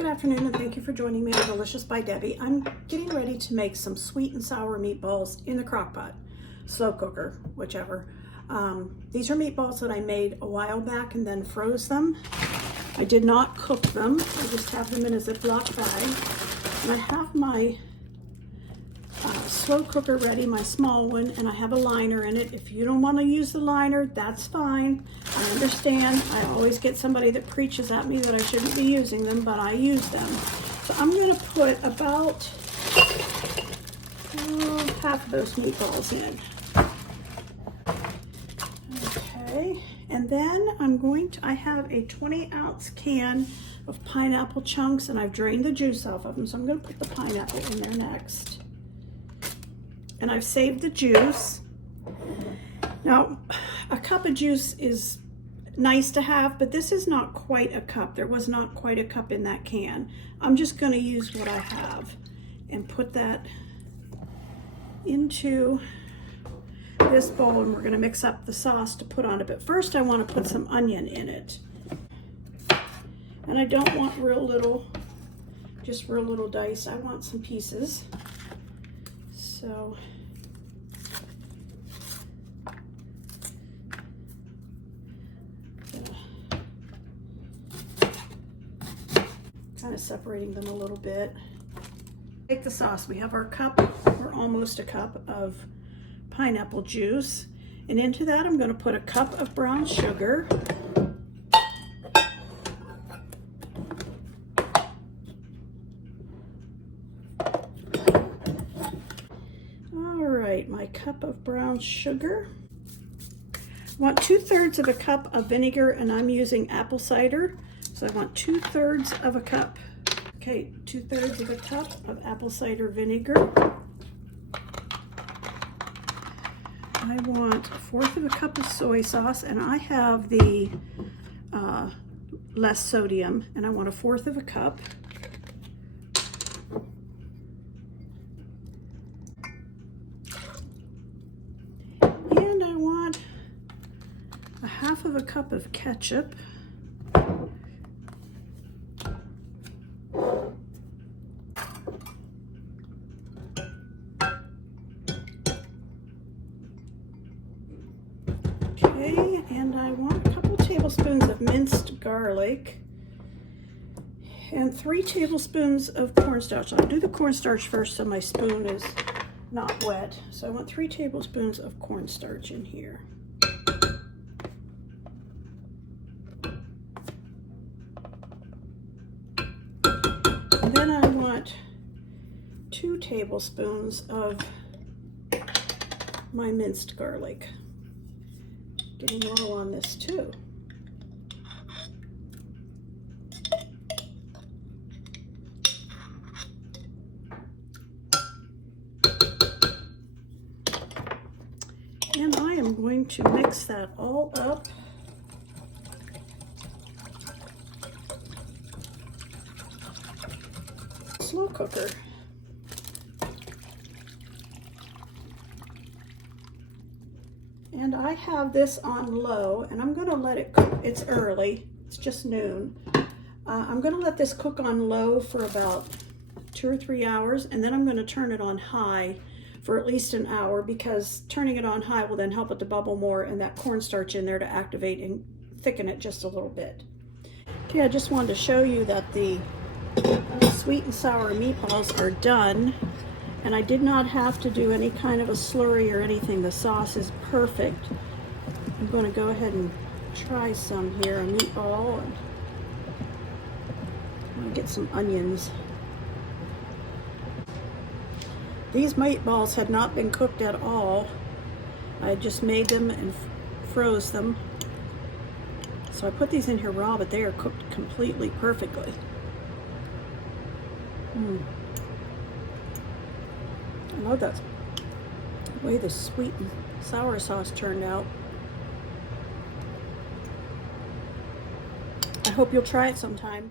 Good afternoon and thank you for joining me on Delicious by Debbie. I'm getting ready to make some sweet and sour meatballs in the crock pot, slow cooker, whichever. These are meatballs that I made a while back and then froze them. I did not cook them, I just have them in a Ziploc bag. And I have my slow cooker ready, my small one, and I have a liner in it. If you don't want to use the liner, that's fine. I understand. I always get somebody that preaches at me that I shouldn't be using them, but I use them. So I'm going to put about half of those meatballs in. Okay, and then I have a 20-ounce can of pineapple chunks, and I've drained the juice off of them, so I'm going to put the pineapple in there next. And I've saved the juice. Now, a cup of juice is nice to have, but this is not quite a cup. There was not quite a cup in that can. I'm just going to use what I have and put that into this bowl, and we're going to mix up the sauce to put on it. But first I want to put some onion in it. And I don't want just real little dice. I want some pieces. So kind of separating them a little bit. Take the sauce. We have our cup, or almost a cup, of pineapple juice, and into that I'm going to put a cup of brown sugar. My cup of brown sugar. I want 2/3 of a cup of vinegar, and I'm using apple cider, so I want 2/3 of a cup. Okay, 2/3 of a cup of apple cider vinegar. I want 1/4 of a cup of soy sauce, and I have the less sodium, and I want 1/4 of a cup. Half of a cup of ketchup. Okay, and I want a couple tablespoons of minced garlic and 3 tablespoons of cornstarch. I'll do the cornstarch first so my spoon is not wet. So I want 3 tablespoons of cornstarch in here. And then I want 2 tablespoons of my minced garlic. Getting low on this too. And I am going to mix that all up. Slow cooker. And I have this on low, and I'm going to let it cook. It's early, it's just noon. I'm going to let this cook on low for about 2 or 3 hours, and then I'm going to turn it on high for at least an hour, because turning it on high will then help it to bubble more and that cornstarch in there to activate and thicken it just a little bit. Okay, I just wanted to show you that the sweet and sour meatballs are done, and I did not have to do any kind of a slurry or anything. The sauce is perfect. I'm going to go ahead and try some here, a meatball, and I'm going to get some onions. These meatballs had not been cooked at all. I just made them and froze them. So I put these in here raw, but they are cooked completely perfectly. I love that the way the sweet and sour sauce turned out. I hope you'll try it sometime.